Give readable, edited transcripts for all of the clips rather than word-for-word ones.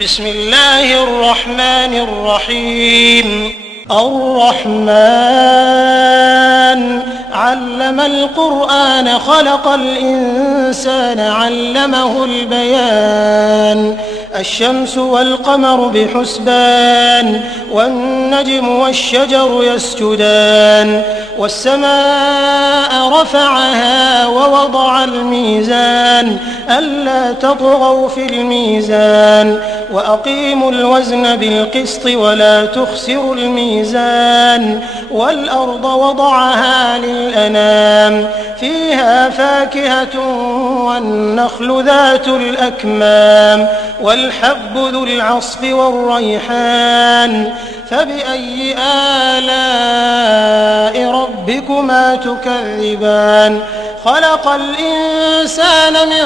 بسم الله الرحمن الرحيم الرحمن علم القرآن خلق الإنسان علمه البيان الشمس والقمر بحسبان والنجم والشجر يسجدان والسماء رفعها ووضع الميزان ألا تطغوا في الميزان وأقيموا الوزن بالقسط ولا تخسروا الميزان والأرض وضعها للأنام فيها فاكهة والنخل ذات الأكمام والحب ذو العصف والريحان فبأي آلاء ربكما تكذبان خلق الإنسان من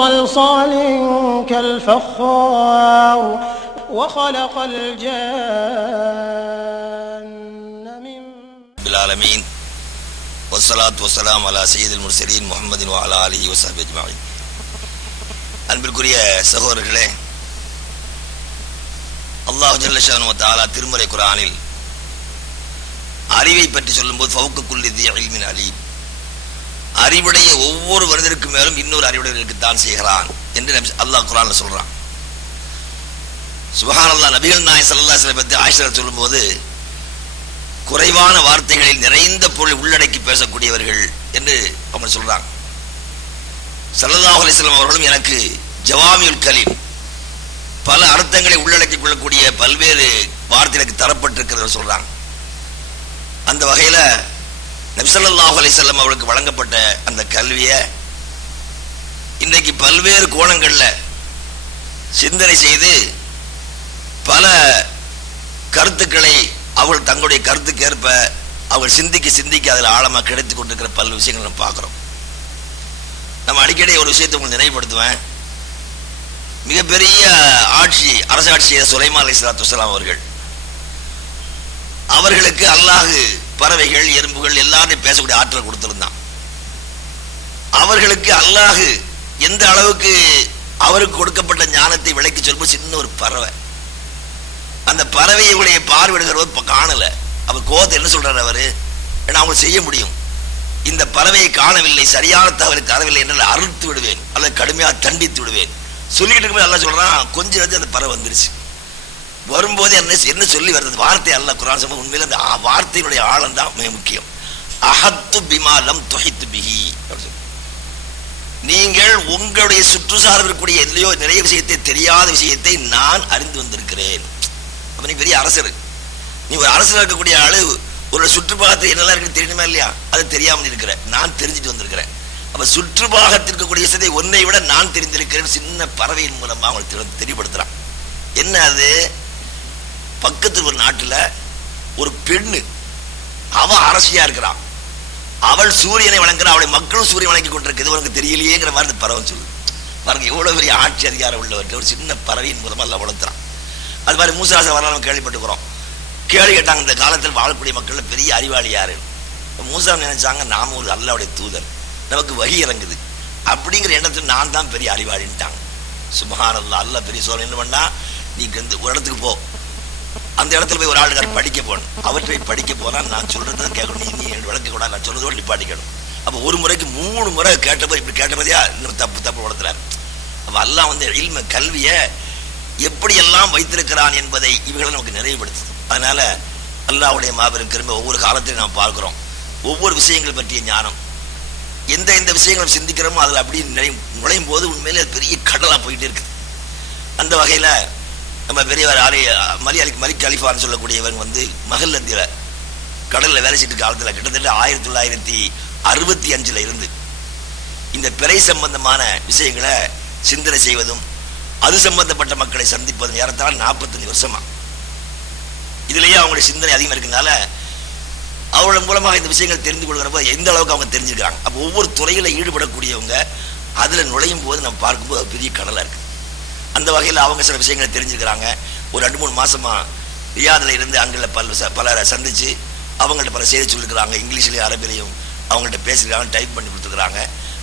صلصال كالفخار وخلق الجان من بالعالمين والصلاة والسلام على سيد المرسلين محمد وعلى آله وصحبه أجمعين. அன்பிற்குரிய சகோதரர்களே, அல்லாஹ் ஜல்ல ஷானு வ தஆலா திருமறை குர்ஆனில் அறிவை பற்றி சொல்லும்போது ஃபௌக குல்லி தி இல்மின் அலீம், அறிவுடைய ஒவ்வொரு மனிதருக்கு மேலும் இன்னொரு அறிவுடையவர்களுக்கு தான் செய்கிறான் என்று அல்லாஹ் குர்ஆன்ல சொல்றான். சுப்ஹானல்லாஹ். நபிகள் நாயகம் ஸல்லல்லாஹு அலைஹி வஸல்லம் பற்றி ஆயிஷா சொல்லும்போது குறைவான வார்த்தைகளில் நிறைந்த பொருளை உள்ளடக்கி பேசக்கூடியவர்கள் என்று அவங்க சொல்றாங்க. ஸல்லல்லாஹு அலைஹி வஸல்லம் அவர்களும் எனக்கு ஜவாமியுல் கலீம், பல அர்த்தங்களை உள்ளடக்கிக் கொள்ளக்கூடிய பல்வேறு வார்த்தை எனக்கு தரப்பட்டிருக்கிறது சொல்றாங்க. அந்த வகையில நபி ஸல்லல்லாஹு அலைஹி வஸல்லம் அவர்களுக்கு வழங்கப்பட்ட அந்த கல்வியை இன்றைக்கு பல்வேறு கோணங்கள்ல சிந்தனை செய்து பல கருத்துக்களை அவர்கள் தங்களுடைய கருத்துக்கேற்ப அவர்கள் சிந்திக்க அதில் ஆழமாக கிடைத்து கொண்டிருக்கிற பல விஷயங்கள் நம்ம பார்க்குறோம். நம்ம அடிக்கடி ஒரு விஷயத்தை உங்களுக்கு நினைவுபடுத்துவேன். மிகப்பெரிய அரசாட்சி செய்த சுலைமான் அலைஹிஸ்ஸலாத்து வஸ்ஸலாம் அவர்களுக்கு அல்லாஹ் பறவைகள், எறும்புகள் எல்லாரையும் பேசக்கூடிய ஆற்றல் கொடுத்திருந்தான். அவர்களுக்கு அல்லாஹ் எந்த அளவுக்கு அவருக்கு கொடுக்கப்பட்ட ஞானத்தை விளக்கி சொல்லும்போது சின்ன ஒரு பறவை, அந்த பறவையுடைய பார்வையிடுகிறவர் காணல. அவர் கோபத்தை என்ன சொல்றாரு அவரு, ஏன்னா அவங்க செய்ய முடியும், இந்த பறவையை காணவில்லை, சரியான தகவலை தரவில்லை என்றால் அறுத்து விடுவேன் அல்லது கடுமையாக தண்டித்து விடுவேன் சொல்லிட்டு இருக்கும்போது அல்லாஹ் சொல்றான், கொஞ்ச நேரத்தில் அந்த பறவை வந்துருச்சு. வரும்போது என்ன சொல்லி வருது வார்த்தை அல்லாஹ் குர்ஆன் சொல்ல. உண்மையில அந்த வார்த்தையினுடைய ஆழம் தான் மிக முக்கியம். அஹத்து பிமா லம் துஹித் பிஹி, நீங்கள் உங்களுடைய சுற்றுச்சாரம் இருக்கக்கூடிய எல்லையோ நிறைய விஷயத்தை தெரியாத விஷயத்தை நான் அறிந்து வந்திருக்கிறேன். அப்ப நீ பெரிய அரசர், நீ ஒரு அரசர் இருக்கக்கூடிய ஆளு, ஒரு சுற்றுப்பாகத்தில் என்னெல்லாம் இருக்கு தெரியணுமா இல்லையா, அது தெரியாமல் இருக்கிற, நான் தெரிஞ்சுட்டு வந்திருக்கிறேன். அப்ப சுற்றுப்பாகத்தில் இருக்கக்கூடிய விஷயத்தை ஒன்னை விட நான் தெரிந்திருக்கிறேன். சின்ன பறவையின் மூலமா அவங்களுக்கு தெரியப்படுத்துறான். என்ன அது, பக்கத்தில் ஒரு நாட்டுல ஒரு பெண்ணு, அவ அரசியா இருக்கிறான், அவள் சூரியனை வணங்குற, அவளை மக்களும் சூரியன் வணங்கி கொண்டிருக்கிறது, உனக்கு தெரியலையேங்கிற மாதிரி பறவை சொல்லு. பாருங்க எவ்வளவு பெரிய ஆட்சி அதிகாரம் உள்ளவர்கள் ஒரு சின்ன பறவையின் மூலமா எல்லாம் வளர்த்துறான். அது மாதிரி மூசா வரலாறு நம்ம கேள்விப்பட்டுக்கிறோம். கேள்வி கேட்டாங்க, இந்த காலத்தில் வாழக்கூடிய மக்கள் பெரிய அறிவாளி யாரு? மூசா நினைச்சாங்க, நாம ஒரு அல்லாஹ்வுடைய தூதர், நமக்கு வஹி இறங்குது அப்படிங்கிற எண்ணத்தில் நான் தான் பெரிய அறிவாளின்ட்டாங்க. சுப்ஹானல்லாஹ். அல்லாஹ் பெரிய சோழன் என்ன பண்ணா, நீ ஒரு இடத்துக்கு போ, அந்த இடத்துல போய் ஒரு ஆளுக்கார படிக்க போகணும், அவற்றை படிக்க போனா நான் சொல்றதை கேட்கணும், நீ விளக்க கூட நான் சொல்றதோடு நிப்பாட்டிக்கணும். அப்போ ஒரு முறைக்கு 3 முறை கேட்டப்போ இப்படி கேட்டபதியா இன்னும் தப்பு வளர்த்துறாரு. அப்போ அல்லாஹ் இல்ம கல்வியை எப்படியெல்லாம் வைத்திருக்கிறான் என்பதை இவர்களை நமக்கு நிறைவுபடுத்துது. அதனால அல்லாஹ்வுடைய மாபெரும் கிருபை ஒவ்வொரு காலத்திலும் நாம் பார்க்கிறோம். ஒவ்வொரு விஷயங்கள் பற்றிய ஞானம், எந்த விஷயங்களும் சிந்திக்கிறோமோ அதில் அப்படி நுழையும் போது உண்மையிலே பெரிய கடலாக போயிட்டு இருக்குது. அந்த வகையில் நம்ம பெரியவர் மலிக் அலிஃபான்னு சொல்லக்கூடியவங்க மகல்லந்தியில் கடலில் வேலை செய்த காலத்தில் கிட்டத்தட்ட 1965 இருந்து இந்த பிறை சம்பந்தமான விஷயங்களை சிந்தனை செய்வதும் அது சம்பந்தப்பட்ட மக்களை சந்திப்பதும் ஏறத்தாழ 45 வருஷமா இதுலயே அவங்களுடைய சிந்தனை அதிகமாக இருக்கிறதுனால அவங்கள மூலமாக இந்த விஷயங்கள் தெரிந்து கொள்கிறப்ப எந்த அளவுக்கு அவங்க தெரிஞ்சுக்கிறாங்க. அப்போ ஒவ்வொரு துறையில ஈடுபடக்கூடியவங்க அதில் நுழையும் போது நம்ம பார்க்கும்போது அது பெரிய கடலாக இருக்குது. அந்த வகையில் அவங்க சில விஷயங்களை தெரிஞ்சுக்கிறாங்க. ஒரு 2-3 மாசமா ரியாதில் இருந்து அங்கே பலரை சந்திச்சு அவங்கள்ட்ட பல செய்தி சொல்லியிருக்கிறாங்க. இங்கிலீஷ்லையும் அரபிலையும் அவங்கள்ட்ட பேசியிருக்காங்க, டைப் பண்ணி கொடுத்துருக்குறாங்க.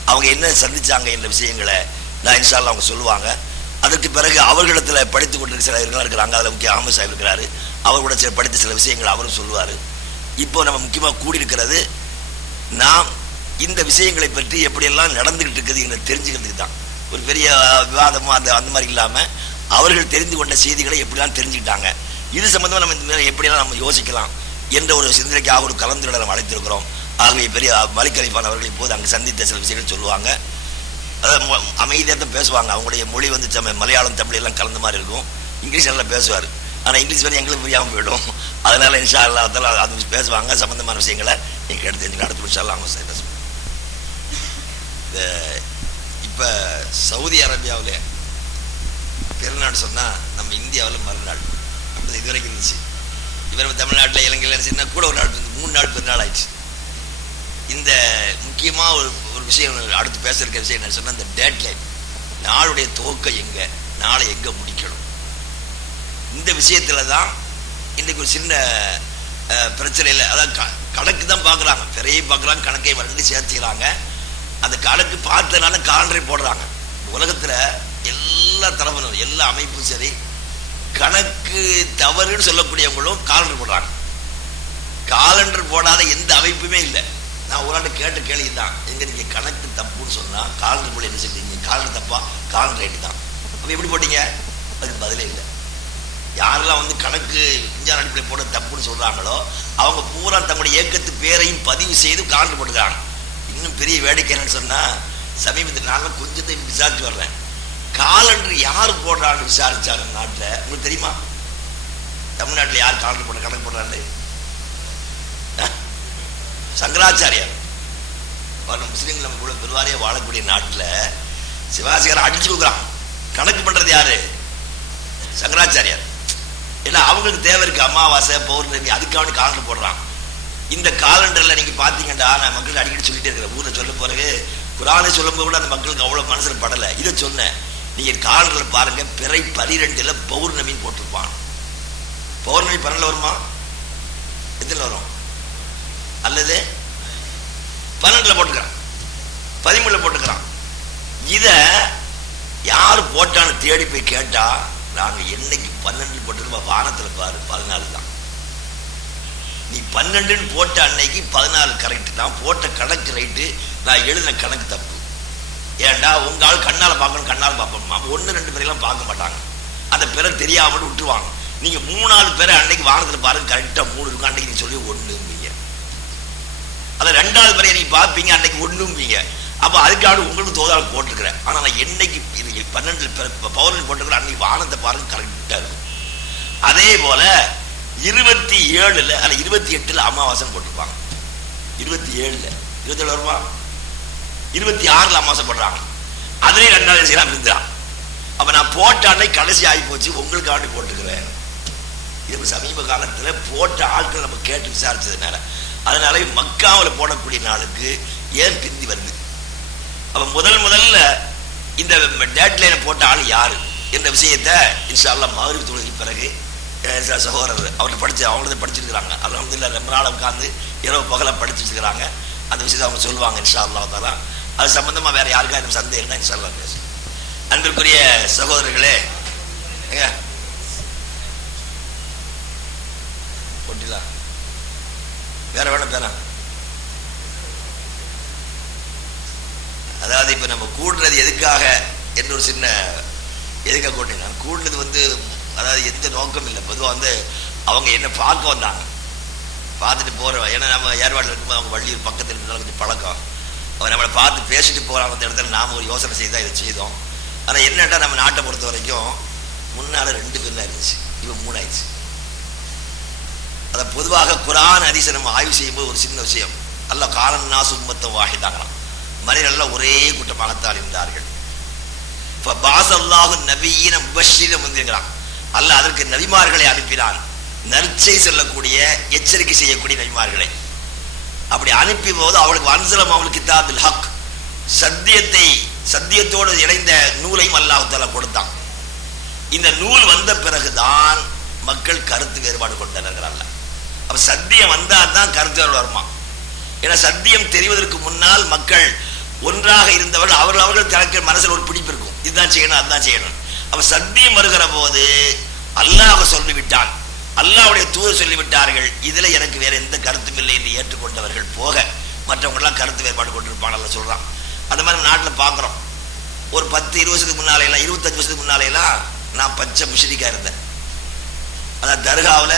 அவங்க என்ன சந்திச்சாங்க என்ற விஷயங்களை நான் இன்ஷா அல்லாஹ் அவங்க சொல்லுவாங்க. அதற்கு பிறகு அவர்களிடத்தில் படித்துக் கொண்டிருக்கிற சில இருக்கிறாங்க. அதில் முக்கிய அகமது சாஹிப் இருக்கிறாரு. அவர் கூட படித்த சில விஷயங்கள் அவரும் சொல்லுவார். இப்போ நம்ம முக்கியமாக கூடியிருக்கிறது நாம் இந்த விஷயங்களை பற்றி எப்படியெல்லாம் நடந்துகிட்டு இருக்குது என்று தெரிஞ்சுக்கிறதுக்கு தான். ஒரு பெரிய விவாதமும் அந்த மாதிரி இல்லாமல் அவர்கள் தெரிந்து கொண்ட செய்திகளை எப்படிலாம் தெரிஞ்சுக்கிட்டாங்க, இது சம்பந்தமாக நம்ம இந்த எப்படியெல்லாம் நம்ம யோசிக்கலாம் என்ற ஒரு சிந்தனைக்காக ஒரு கலந்துரையாடலை அழைத்திருக்கிறோம். ஆகவே பெரிய மலிக் கலீஃபான் அவர்கள் இப்போது அங்கே சந்தித்த சில விஷயங்கள் சொல்லுவாங்க. அதாவது அமைதியாக தான் பேசுவாங்க. அவங்களுடைய மொழி வந்து மலையாளம் தமிழ் எல்லாம் கலந்த மாதிரி இருக்கும். இங்கிலீஷ் நல்லா பேசுவார். ஆனால் இங்கிலீஷ் வேறு எங்களுக்கு புரியாமல் போயிடும். அதனால் இன்ஷா அல்லா அது பேசுவாங்க. சம்பந்தமான விஷயங்களை எங்கள் எடுத்து தெரிஞ்சுக்கலாம். அடுத்த விஷயம் அவங்க பேசுவாங்க. இப்போ சவுதி அரேபியாவில் பெருநாடு சொன்னால் நம்ம இந்தியாவில் மறுநாள் அப்படி இதுவரைக்கும் இருந்துச்சு. இவர் தமிழ்நாட்டில் இலங்கையில் சின்ன கூட ஒரு நாள் 3 நாள் பெருநாள் ஆயிடுச்சு. இந்த முக்கியமாக ஒரு விஷயம் அடுத்து பேச இருக்கிற விஷயம் என்ன சொன்னால், இந்த டேட்லைன், நாளுடைய துவக்கம் எங்கே, நாளை எங்கே முடிக்கணும், இந்த விஷயத்தில் தான் இன்றைக்கு ஒரு சின்ன பிரச்சனையில். அதாவது கணக்கு தான் பார்க்குறாங்க, பிறையை பார்க்குறாங்க, கணக்கை வந்து சேர்த்துக்கிறாங்க. அந்த கணக்கு பார்த்தனால காலண்டரை போடுறாங்க. உலகத்தில் எல்லா தரப்பினரும் எல்லா அமைப்பும் சரி, கணக்கு தவறுன்னு சொல்லக்கூடியவங்களும் காலண்டர் போடுறாங்க. காலண்டர் போடாத எந்த அமைப்புமே இல்லை. நான் ஒரு ஆண்டு கேட்ட கேள்வி தான், எங்கே நீங்கள் கணக்கு தப்புன்னு சொன்னால் காலண்டர் போல என்ன சொல்றீங்க, காலண்டர் தப்பா, காலண்டர் ரைட்டு தான், அப்போ எப்படி போட்டீங்க? அதுக்கு பதிலே இல்லை. யாரெல்லாம் வந்து கணக்கு விஞ்ஞான அடிப்படை போட தப்புன்னு சொல்கிறாங்களோ அவங்க பூரா தங்களுடைய இயக்கத்து பேரையும் பதிவு செய்து காலண்டர் போட்டுக்கிறாங்க. இன்னும் பெரிய வேடிக்கை என்னன்னு சொன்னால், சமீபத்தில் நானும் கொஞ்சத்தை விசாரிச்சு வர்றேன். காலண்டர் யார் போடுறான்னு விசாரிச்சாரு நாட்டில். உங்களுக்கு தெரியுமா தமிழ்நாட்டில் யார் காலண்டர் போட கணக்கு போடுறாரு? சங்கராச்சாரியார். முஸ்லீம்கள் நம்ம கூட பெருவாரியாக வாழக்கூடிய நாட்டில் சிவாசிகாரை அடிச்சு கொடுக்குறான். கணக்கு பண்ணுறது யாரு? சங்கராச்சாரியார். ஏன்னா அவங்களுக்கு தேவை இருக்கு, அமாவாசை பௌர்ணமி, அதுக்காக காலண்டர் போடுறான். இந்த காலண்டரில் நீங்கள் பார்த்தீங்கன்னா, நான் மக்களுக்கு அடிக்கடி சொல்லிட்டே இருக்கிறேன். ஊரில் சொல்ல பிறகு குரானை சொல்லும்போது கூட அந்த மக்களுக்கு அவ்வளோ மனசில் படலை. இதை சொன்னேன், நீங்கள் காலண்டரில் பாருங்கள், பிறை 12 பௌர்ணமின்னு போட்டிருப்பான். பௌர்ணமி 12 வருமா? எத்தனை வரும்? அல்லது 12 போட்டுக்கிறான், 13 போட்டுக்கிறான். இதை யார் போட்டான்னு தேடி போய் கேட்டா, நாங்கள் என்னைக்கு 12 போட்டுருக்கோம், வானத்தில் பாரு 14 தான். நீ 12 போட்ட அன்னைக்கு 14 கரெக்ட். நான் போட்ட கணக்கு ரைட்டு, நான் எழுதின கணக்கு தப்பு. ஏன்டா உங்க ஆள் கண்ணால் பார்க்கணும், கண்ணால் பார்ப்போம்மா. 1 2 பேரெல்லாம் பார்க்க மாட்டாங்க, அந்த பேரை தெரியாமல் விட்டுருவாங்க. நீங்க 3 பேரை அன்னைக்கு வானத்தில் பாருங்க, கரெக்டாக 3 இருக்கும். அன்னைக்கு நீங்க சொல்லி 1ம்பீங்க. அதை 2வது பேரை நீங்க பார்ப்பீங்க, அன்னைக்கு 1ம்பீங்க. அப்போ அதுக்காக உங்களுக்கு தோதால் போட்டுருக்கிறேன். ஆனால் நான் என்னைக்கு 12 பௌர்ணமி போட்டுக்கிறேன், அன்னைக்கு வானத்தை பாருங்க கரெக்டாக இருக்கும். அதே போல 27 அல்ல 28 அமாவாசை போட்டிருப்பாங்க. 27 வருமா? 26 அமாவாசை போடுறாங்க. அதுலேயே 2வது செய்யலாம் இருந்தான். அப்போ நான் போட்ட அன்னைக்கு கடைசி ஆகி போச்சு, உங்களுக்காண்டி போட்டுக்கிறேன். இது சமீப காலத்தில் போட்ட ஆட்கள் நம்ம கேட்டு விசாரிச்சதுனால, அதனால மக்காவில் போடக்கூடிய நாளுக்கு ஏன் பிந்தி வருது? அப்போ முதல்ல இந்த டேட்லைனை போட்ட ஆள் யாரு என்ற விஷயத்தை இன்ஷா அல்லாஹ் மக்ரிப் தொழுகைக்கு பிறகு சகோதரர் அவங்கள படிச்சிருக்கிறாங்க. அல்ஹம்துலில்லாஹ் ரொம்ப நாள் உட்காந்து இரவு பகலாக படிச்சுருக்கிறாங்க. அந்த விஷயத்தை அவங்க சொல்லுவாங்க இன்ஷா அல்லாஹ் தாலா. அது சம்பந்தமாக வேற யாருக்கா எனக்கு சந்தேகம் இல்லை, இன்ஷா அல்லாஹ் பேசும். அன்பிற்குரிய சகோதரர்களே, போட்டிலா வேற வேணும் பேரா. அதாவது இப்போ நம்ம கூடுறது எதுக்காக என்று ஒரு சின்ன எதுக்காக கூட்டினா, கூடுறது வந்து அதாவது எந்த நோக்கம் இல்லை. பொதுவாக வந்து அவங்க என்ன பார்க்க வந்தாங்க, பார்த்துட்டு போகிறோம். ஏன்னா நம்ம ஏற்பாட்டில் இருக்கும்போது அவங்க வள்ளியூர் பக்கத்தில் இருந்தாலும் கொஞ்சம் பழக்கம். அவங்க நம்மளை பார்த்து பேசிட்டு போகிறாங்க. அந்த இடத்துல நாம் ஒரு யோசனை செய்து தான் இதை செய்தோம். ஆனால் என்னென்னா, நம்ம நாட்டை பொறுத்த வரைக்கும் முன்னால் 2 பேர் தான் இருந்துச்சு, இப்போ 3 ஆயிடுச்சு. அதை பொதுவாக குர்ஆன் ஹதீஸை நம்ம ஆய்வு செய்யும்போது ஒரு சின்ன விஷயம், அல்லாஹ் காலன் நாசு உம்மத்தன் வாஹிதாங்களாம், மனிதர்கள் ஒரே கூட்டமாகத்தான் இருந்தார்கள். இப்போ பாஸல்லாஹு நபியின முபஷ்ஷிர முந்திருக்கிறான். அல்லாஹ் அதற்கு நபிமார்களை அனுப்பினான், நற்செய்தி சொல்லக்கூடிய எச்சரிக்கை செய்யக்கூடிய நபிமார்களை. அப்படி அனுப்பி போது அவளுக்கு வன்சலம் அவளுக்கு கிதாபில் ஹக், சத்தியத்தோடு இணைந்த நூலையும் அல்லாஹ் தஆலா கொடுத்தான். இந்த நூல் வந்த பிறகுதான் மக்கள் கருத்து வேறுபாடு கொண்டனர். அப்ப சத்தியம் வந்தால் தான் கருத்து வேறுபாடு வருமா? ஏன்னா சத்தியம் தெரிவதற்கு முன்னால் மக்கள் ஒன்றாக இருந்தவர்கள் அவர்கள் தனக்கு மனசில் ஒரு பிடிப்பு இருக்கும், இதுதான் செய்யணும் அதுதான் செய்யணும். அப்ப சத்தியம் வருகிற போது அல்லாஹ் சொல்லிவிட்டான், அல்லாஹ்வுடைய தூதர் சொல்லிவிட்டார்கள், இதுல எனக்கு வேற எந்த கருத்தும் இல்லை என்று ஏற்றுக்கொண்டவர்கள் போக மற்றவங்க எல்லாம் கருத்து வேறுபாடு கொண்டிருப்பான் அல்ல சொல்றான். அந்த மாதிரி நாட்டில் பார்க்குறோம். ஒரு 10-20 வருஷத்துக்கு முன்னாலே எல்லாம் 25 வருஷத்துக்கு முன்னாலே எல்லாம் நான் பச்சை முஷ்ரிக்கா இருந்தேன். அதான் தர்காவில்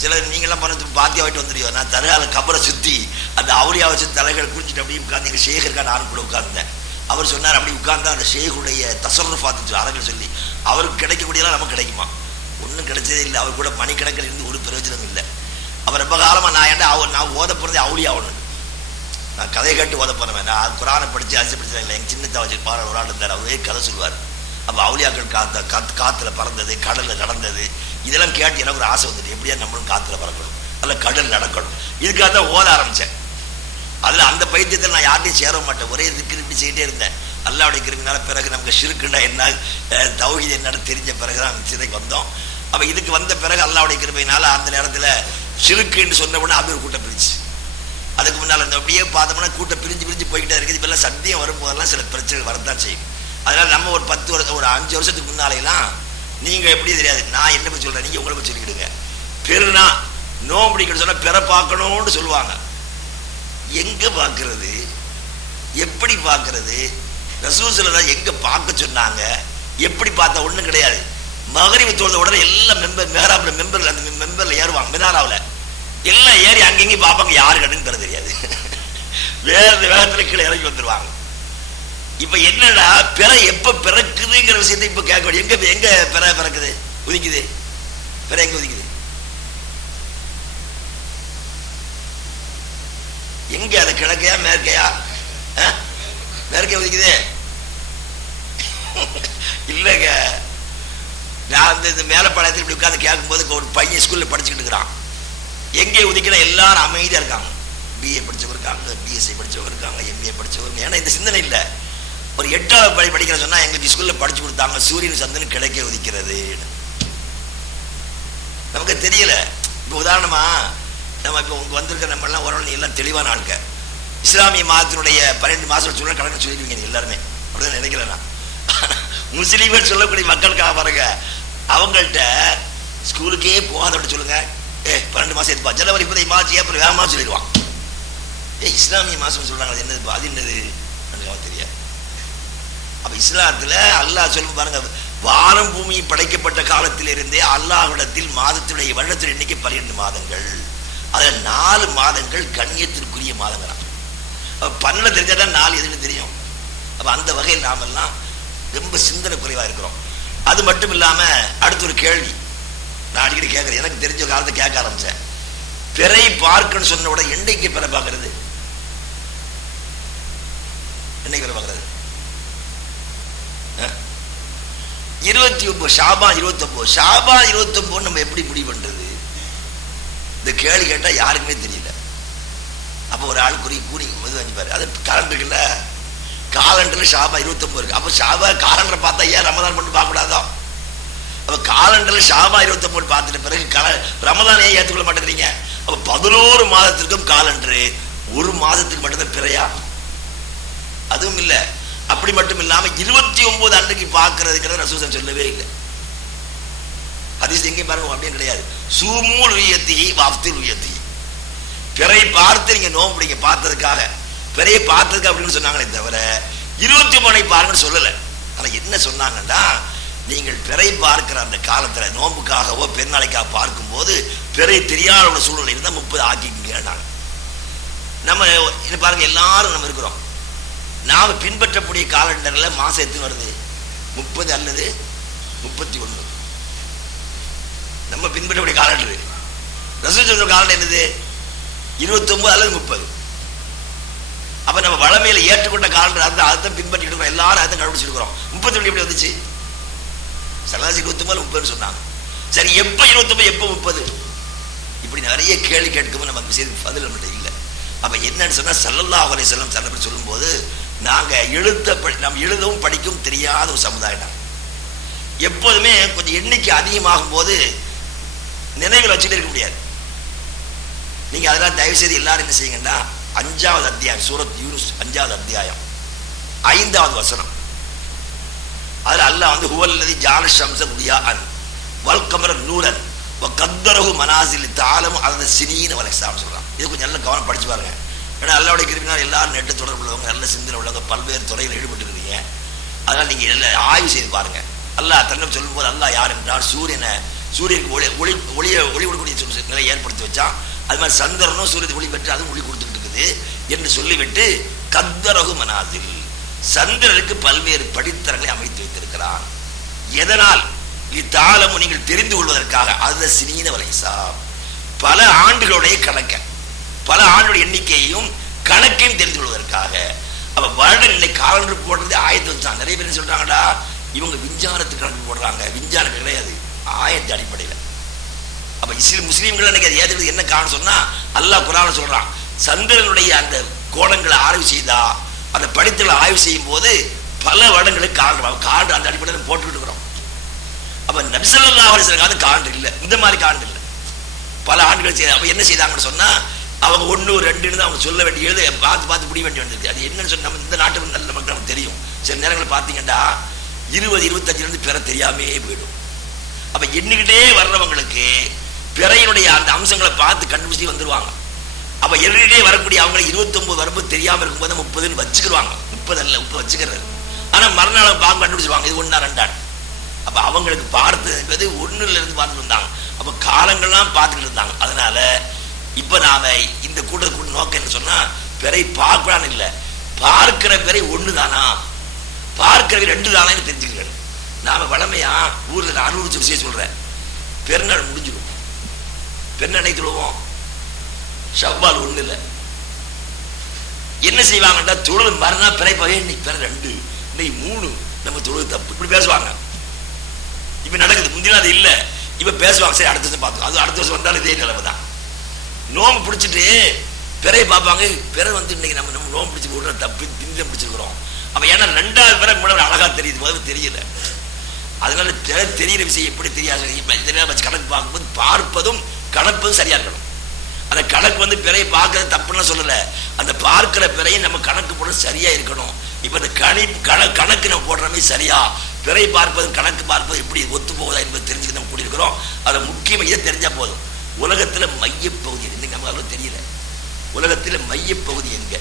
சில நீங்களாம் பண்ண பாத்தியா வாங்கிட்டு வந்துடுவோம். நான் தர்காவில் கபரை சுற்றி அந்த அவுளியா வச்சு தலைகளை குடிச்சிட்டு அப்படியே உட்காந்து எங்கள் ஷேகருக்கா நானும் கூட உட்கார்ந்தேன். அவர் சொன்னார், அப்படி உட்கார்ந்தா அந்த ஷேகுடைய தசர்ருஃபாத்து அரபில் சொல்லி அவருக்கு கிடைக்கக்கூடியலாம் நமக்கு கிடைக்குமா? ஒன்றும் கிடைச்சதே இல்லை. அவர் கூட மணிக்கணக்கில் இருந்து ஒரு பிரயோஜனம் இல்லை. அவர் ரொம்ப காலமாக நான் ஏன்டா நான் ஓத போகிறதே அவுளியா ஒன்று, நான் கதையை கேட்டு ஓத போனேன். நான் குரானை படித்து அரிசி படித்தேன் இல்லை. எங்கள் சின்னத்தை வச்சு பாரு ஒரு ஆள் இருந்தார், அவரே கதை சொல்லுவார். அப்போ அவுளியாக்கள் காற்றுல பறந்தது, கடலில் நடந்தது, இதெல்லாம் கேட்டு எனக்கு ஒரு ஆசை வந்துட்டு, எப்படியா நம்மளும் காற்றுல பறக்கணும், அல்ல கடல் நடக்கணும். இதுக்காக தான் ஓத ஆரம்பித்தேன். அதில் அந்த பைத்தியத்தில் நான் யார்ட்டையும் சேர மாட்டேன். ஒரே திக்கு இப்படி செய்யிட்டே இருந்தேன். அல்லாஹ்வுடைய கிருபையினால பிறகு நமக்கு ஷிர்க்குன்னா என்ன, தௌஹீத் என்னன்னு தெரிஞ்ச பிறகு தான் சிதைக்கு வந்தோம். அப்போ இதுக்கு வந்த பிறகு அல்லாஹ்வுடைய கிருபையினால அந்த நேரத்தில் ஷிர்க்குன்னு சொன்ன உடனே அது ஒரு கூட்டம் பிரிச்சு, அதுக்கு முன்னால் இந்த அப்படியே பார்த்தோம்னா கூட்டம் பிரிஞ்சு போய்கிட்டே இருக்குது. இப்பெல்லாம் சத்தியம் வரும்போதெல்லாம் சில பிரச்சனைகள் வரத்தான் செய்யும். அதனால் நம்ம ஒரு 10 வருஷம் ஒரு 5 வருஷத்துக்கு முன்னாலேலாம் நீங்கள் எப்படி தெரியாது, நான் என்ன பற்றி சொல்கிறேன், நீங்கள் உங்களை பற்றி சொல்லிக்கிடுங்க. பெருனா நோம்படிக்கணும் சொன்னால் பெற பார்க்கணும்னு சொல்லுவாங்க. எங்கே பார்க்கறது, எப்படி பார்க்கறது? ரசூல் ஸல்லல்லாஹு எங்கே பார்க்க சொன்னாங்க, எப்படி பார்த்தா ஒன்றும் கிடையாது. மகரிபு தொழுத உடனே எல்லாம் மெஹராபில் மெம்பரில் அந்த மெம்பரில் ஏறுவாங்க, மினாராவில் எல்லாம் ஏறி அங்கெங்கேயும் பார்ப்பாங்க, யாரு கண்டுன்னு பெற தெரியாது. வேகத்தில் கீழே இறங்கி வந்துடுவாங்க. இப்ப என்னடா பிற எப்ப பிறக்குதுங்கிற விஷயத்தை இப்ப கேட்க வேண்டிய, எங்க பிற பிறக்குது உதிக்குது, பிற எங்க உதிக்குது, எங்க அது கிழக்கையா மேற்கையா? மேற்கே உதிக்குது இல்லைங்க. நான் இந்த மேலப்பாளையத்தில் இப்படி உட்காந்து கேட்கும் போது ஒரு பையன் ஸ்கூல்ல படிச்சுக்கிட்டு இருக்கிறான். எங்கே உதிக்கணும் எல்லாரும் அமைதியா இருக்காங்க. பிஏ படிச்சவங்க இருக்காங்க, பிஎஸ்சி படிச்சவங்க இருக்காங்க, எம்பிஏ படிச்சவங்க. ஏன்னா இந்த சிந்தனை இல்லை. ஒரு 8வது படிக்கிற சொன்னா எங்களுக்கு ஸ்கூல்ல படிச்சு கொடுத்தாங்க, சூரியன் சந்திரன் கிழக்கே உதிக்கிறது. நமக்கு தெரியல. இப்போ உதாரணமா நம்ம இப்போ உங்க வந்திருக்க நம்ம எல்லாம் ஒரு எல்லாம் தெளிவான ஆளுங்க. இஸ்லாமிய மாதத்தினுடைய 12 மாசம் சொல்ல கணக்கு சொல்லிடுவீங்க எல்லாருமே, அப்படிதான் நினைக்கிறேன் நான். முஸ்லீம்கள் சொல்லக்கூடிய மக்களுக்காக பாருங்க, அவங்கள்ட்ட ஸ்கூலுக்கே போகாத சொல்லுங்க, 12 மாசம் எடுப்பா, ஜனவரி 10 மார்ச் ஏப்ரல் வேகமா சொல்லிடுவான். இஸ்லாமிய மாசம் சொல்றாங்க, அது என்னது, அது என்னது தெரியாது. அப்ப இஸ்லாத்துல அல்லாஹ் சொல்லும் பாருங்க, வானம் பூமி படைக்கப்பட்ட காலத்திலிருந்தே அல்லாஹ்விடத்தில் மாதத்துடைய வருடத்துடைய எண்ணிக்கை 12 மாதங்கள். அதுல 4 மாதங்கள் கண்ணியத்திற்குரிய மாதங்கள். 12 தெரிஞ்சாதான் 4 எதுன்னு தெரியும். அப்ப அந்த வகையில் நாமெல்லாம் ரொம்ப சிந்தனை குறைவா இருக்கிறோம். அது மட்டும் இல்லாம அடுத்த ஒரு கேள்வி நான் அடிக்கடி கேட்கிறேன், எனக்கு தெரிஞ்ச காலத்தை கேட்க ஆரம்பிச்சேன். பிறை பார்க்கன்னு சொன்ன உடனே என்னைக்கு பிறை பார்க்கறது, என்னைக்கு பிறை பார்க்கறது? 29 ஷாபான் 29. ஷாபான் 29 நம்ம எப்படி முடிவு பண்றது? இந்த கேள்வி கேட்டா யாருக்குமே தெரியல. அப்ப ஒரு ஆள் கூறி வாங்கிப்பாரு, அது காலண்டருக்குல்ல, காலண்டர்ல ஷாபான் 29 இருக்கு. அப்ப ஷாபான் காலண்டரை பார்த்தா ஏன் ரமதான் மட்டும் பார்க்க கூடாதோ? அப்ப காலண்டர்ல ஷாபான் 29 பார்த்துட்ட பிறகு ரமதான் ஏன் ஏற்றுக்கொள்ள மாட்டேங்கிறீங்க? அப்ப 11 மாதத்திற்கும் காலண்டரு, ஒரு மாதத்துக்கு மட்டும்தான் பிறையா? அதுவும் இல்லை. அப்படி மட்டும் இல்லாம 29 அன்றைக்கு பார்க்கறதுங்கிறத ரசூல் சொல்லவே இல்லை. ஹதீஸ் எங்கேயும் பாருங்க அப்படின்னு கிடையாது. சூமூல் உயர்த்தி வாஃப்தில் உயர்த்தி, பிறை பார்த்து நீங்க நோம்புடிங்க, பார்த்ததுக்காக பிறையை பார்த்ததுக்கு அப்படின்னு சொன்னாங்களே தவிர 23 பாருங்கன்னு சொல்லலை. ஆனா என்ன சொன்னாங்கன்னா, நீங்கள் பிறை பார்க்கிற அந்த காலத்துல நோம்புக்காகவோ பெருநாளைக்காக பார்க்கும் போது பிறை தெரியாத சூழ்நிலை இருந்தா 30 ஆக்கிங்க. நம்ம பாருங்க, எல்லாரும் நம்ம இருக்கிறோம். நாம பின்பற்றக்கூடிய காலண்டர்ல மாசம் எத்தனை வருது? 30 அல்லது 31. நம்ம பின்பற்றக்கூடிய காலண்டர், ரசூல் சொல்ற காலண்டர் என்னது? 29 அல்லது 30. அப்ப நம்ம வளமையில ஏற்றுக்கொண்ட காலண்டர் அதை பின்பற்றிட்டு இருக்கோம், எல்லாரும் அதை கண்டுபிடிச்சிருக்கிறோம். 32 எப்படி வந்துச்சு? சல்லாசி 29 30 சொன்னாங்க. சரி, எப்ப 29 எப்ப 30? இப்படி நிறைய கேள்வி கேட்கும் நமக்கு விஷயத்துக்கு பதில் நம்மகிட்ட இல்லை. அப்ப என்னன்னு சொன்னா, ஸல்லல்லாஹு அலைஹி வஸல்லம் சொல்லும் போது, நாங்க நம்ம எழுதவும் படிக்கவும் தெரியாத ஒரு சமுதாயம். எப்போதுமே கொஞ்சம் எண்ணிக்கை அதிகமாகும் போது நினைவில் வச்சுட்டு இருக்க முடியாது. நீங்க அதெல்லாம் தயவு செய்து எல்லாரும் என்ன செய்யுங்கன்னா, 5வது அத்தியாயம் சூரத் யூனுஸ் 5வது அத்தியாயம் 5வது வசனம், அதுல அல்லாஹ் வந்து ஹுவல்லதி ஜால ஷம்ஸ குலியாஅன் வல் கமர நூரன் வ கத்தரஹு மனாசில் தஆலமு அலத சினீன வல் ஹிசாப் சொல்றான். இது கொஞ்சம் நல்ல கவனம் படிச்சு பாருங்க. ஏன்னா அல்லாஹ்வுடைய கிருபையினால் எல்லாரும் நெட்டு தொடர்பு உள்ளவங்க, நல்ல சிந்தனை உள்ளவங்க, பல்வேறு துறையில் ஈடுபட்டு இருக்கீங்க. அதனால நீங்க எல்லாம் ஆய்வு செய்து பாருங்க. அல்லாஹ் தன்னை சொல்லும் போது அல்லாஹ் யார் என்றால் சூரியனுக்கு ஒளி கொடுக்கக்கூடிய நிலை ஏற்படுத்தி வச்சான். அது மாதிரி சந்திரனும் சூரியனுக்கு ஒளி பெற்று அதுவும் ஒளி கொடுத்துட்டு இருக்குது என்று சொல்லிவிட்டு கத்தரகு மனாசில் சந்திரனுக்கு பல்வேறு படித்தரங்களை அமைத்து வைத்திருக்கிறான். எதனால்? இத்தாலமும் நீங்கள் தெரிந்து கொள்வதற்காக. அது சினீன வலைசா பல ஆண்டுகளுடைய கணக்க, பல ஆண்டுடைய எண்ணிக்கையையும் கணக்கையும் தெரிந்து கொள்வதற்காக. அப்ப வருட நிலை காலண்டர் போடுறது ஆயத்தை வச்சான். நிறைய பேர் சொல்றாங்கடா இவங்க விஞ்ஞானத்துக்கு கணக்கு போடுறாங்க. விஞ்ஞானம் கிடையாது, ஆயத்து அடிப்படையில். அப்ப முஸ்லீம்கள் நினைக்கிறது ஏதாவது என்ன காரணம் சொன்னா அல்லாஹ் குர்ஆன்ல சொல்றான், சந்திரனுடைய அந்த கோணங்களை ஆய்வு செய்தா, அந்த படித்தலை ஆய்வு செய்யும் போது பல வருடங்களுக்கு காண்டு அந்த அடிப்படையில் போட்டுக்கிட்டு இருக்கிறோம். அப்ப நபி ஸல்லல்லாஹு அலைஹி வஸல்லம் காண்டு இல்லை, இந்த மாதிரி காண்டு இல்லை, பல ஆண்டுகள் செய்ய. அப்ப என்ன செய்தாங்கன்னு சொன்னா அவங்க 1 2 அவங்க சொல்ல வேண்டியது பார்த்து முடிய வேண்டி வந்திருக்கு. அது என்னன்னு சொன்னா நம்ம இந்த நாட்டு நல்ல மக்கள் நமக்கு தெரியும். சில நேரங்களில் பார்த்தீங்கன்னா 20 25 பிற தெரியாமே போயிடும். அப்ப எண்ணிக்கிட்டே வர்றவங்களுக்கு பிறையினுடைய அந்த அம்சங்களை பார்த்து கண்டுபிடிச்சி வந்துருவாங்க. அப்ப எண்ணிக்கிட்டே வரக்கூடிய அவங்க 29 வரும்போது தெரியாம இருக்கும்போது 30ன்னு வச்சுக்கிடுவாங்க. 30 அல்ல 30 வச்சுக்கிறது. ஆனா மறுநாள் பார்க்க கண்டுபிடிச்சிருவாங்க இது 1 2. அப்ப அவங்களுக்கு பார்த்து என்பது 1ல இருந்து பார்த்துட்டு இருந்தாங்க. அப்ப காலங்கள்லாம் பார்த்துக்கிட்டு இருந்தாங்க. அதனால இப்ப நாம இந்த கூட்டத்துக்கு நோக்கம் என்ன சொன்னா பிறை பார்க்கலான்னு இல்லை, பார்க்கிற பிறை 1 தானா, பார்க்கிற 2 தானே தெரிஞ்சுக்கிறேன். நாம வளமையா ஊர்ல நான் அனுபவிச்ச விஷயம் சொல்றேன். பெருநாள் முடிஞ்சிடும், பெருநாளை தொழுவோம். ஷவ்வால் 1 இல்லை. என்ன செய்வாங்கன்னா தொழுது மறுநாள் பிறை பகை இன்னைக்கு பிற 2 இன்னைக்கு 3 நம்ம தொழுது தப்பு இப்படி பேசுவாங்க. இப்ப நடக்குது. முந்தின அது இல்லை, இப்ப பேசுவாங்க. சரி அடுத்த வருஷம் பார்த்தோம், அது அடுத்த வருஷம் வந்தாலும் இதே நிலைமை தான். நோம்பு பிடிச்சிட்டு பிறையை பார்ப்பாங்க, பிறை வந்து இன்னைக்கு நம்ம நோம்பு பிடிச்சி விடுற தப்பு பின்ன பிடிச்சிருக்கிறோம். அப்ப ஏன்னா 2வது பிறை மூலம் அழகா தெரியுது, முதல்ல தெரியல. அதனால தெரிகிற விஷயம் எப்படி தெரியாது. வச்சு கணக்கு பார்க்கும்போது பார்ப்பதும் கணப்பதும் சரியா இருக்கணும். அந்த கணக்கு வந்து பிறையை பார்க்கறது தப்புன்னு சொல்லல, அந்த பார்க்கிற பிறையை நம்ம கணக்கு போட சரியா இருக்கணும். இப்ப இந்த கணக்கு நம்ம போடுறமே சரியா, பிறை பார்ப்பது கணக்கு பார்ப்பது எப்படி ஒத்து போகுதா என்பது தெரிஞ்சுக்க நம்ம கூடியிருக்கிறோம். அதை முக்கியமா இதை தெரிஞ்சா போதும். உலகத்துல மையப்பகுதி இன்னைக்கு நம்ம அவ்வளவு தெரியல. உலகத்துல மையப்பகுதி எங்க,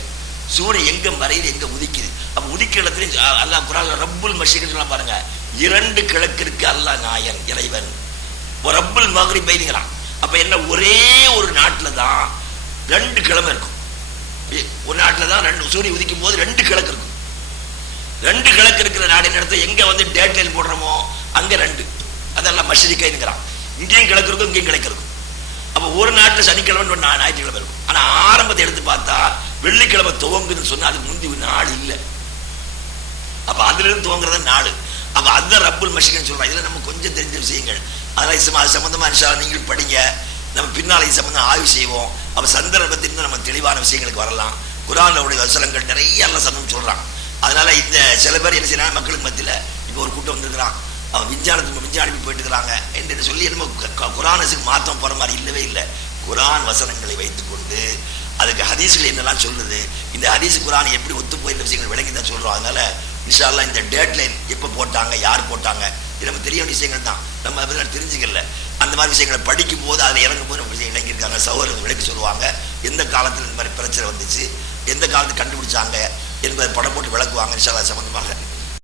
சூரியன் எங்க மறையுது, எங்க உதிக்குது. அப்ப உதிக்கிற இடத்துல அல்லாஹ் குர்ஆன்ல ரப்புல் மஷ்ரிக்னு சொல்ல பாருங்க. 2 கிழக்கிற்கு அல்லாஹ் நாயன் இறைவன், ரப்புல் மக்ரிப் பைங்கிறான். அப்ப என்ன, ஒரே ஒரு நாட்டுல தான் 2 கிழமை இருக்கும். ஒரு நாட்டுல தான் 2 சூரியன் உதிக்கும் போது 2 கிழக்கு இருக்கும். 2 கிழக்கு இருக்கிற நாடு இடத்துல எங்க வந்து டேட் லைன் போடுறோமோ அங்க 2, அதெல்லாம் மஷ்ரிக்கைங்கிறான். இங்கேயும் கிழக்கு இருக்கும், இங்கேயும் கிழக்கு இருக்கும். அப்ப ஒரு நாட்டுல சனிக்கிழமை ஞாயிற்றுக்கிழமை இருக்கும். ஆனா ஆரம்பத்தை எடுத்து பார்த்தா வெள்ளிக்கிழமை துவங்குதுன்னு சொன்னா அதுக்கு முந்தி நாள் இல்லை. அப்ப அதுல இருந்து துவங்குறத நாடு. அப்ப அதுதான் ரப்புல் மஷ்ரிக்னு சொல்றாங்க. இதுல நம்ம கொஞ்சம் தெரிஞ்ச விஷயங்கள், அதெல்லாம் அது சம்பந்தமா இன்ஷா அல்லாஹ் நீங்கள் படிங்க. நம்ம பின்னால இது சம்பந்தம் ஆய்வு செய்வோம். அப்ப சந்திரனை பத்தி இன்னும் நம்ம தெளிவான விஷயங்களுக்கு வரலாம். குர்ஆன்ல உடைய வசனங்கள் நிறைய எல்லாம் சம்பந்தம் சொல்றான். அதனால இந்த சில பேர் என்ன செய்யறாங்க, மக்களுக்கு மத்தியில இப்போ ஒரு கூட்டம் வந்திருக்கிறான், அவன் விஞ்ஞானத்துக்கு போயிட்டு இருக்கிறாங்க என்று சொல்லி நம்ம குர்ஆனுக்கு மாற்றம் போற மாதிரி இல்லவே இல்லை. குர்ஆன் வசனங்களை வைத்துக் கொண்டு அதுக்கு ஹதீஸ்கள் என்னெல்லாம் சொல்லுது, இந்த ஹதீஸ் குர்ஆன் எப்படி ஒத்து போயிருந்த விஷயங்கள் விளக்கி தான் சொல்றோம். அதனால இன்ஷா அல்லாஹ் இந்த டேட் லைன் எப்போ போட்டாங்க, யார் போட்டாங்க, இது நம்ம தெரிய வேண்டிய விஷயங்கள் தான். நம்ம அதை தெரிஞ்சுக்கல. அந்த மாதிரி விஷயங்களை படிக்கும் போது அதில் இறங்கும் போது நம்ம விஷயம் இறங்கியிருக்காங்க. சகோதரர்கள் விளக்கி சொல்லுவாங்க, எந்த காலத்தில் இந்த மாதிரி பிரச்சனை வந்துச்சு, எந்த காலத்தில் கண்டுபிடிச்சாங்க என்பதை படம் போட்டு விளக்குவாங்க. இன்ஷா அல்லாஹ் சம்பந்தமாக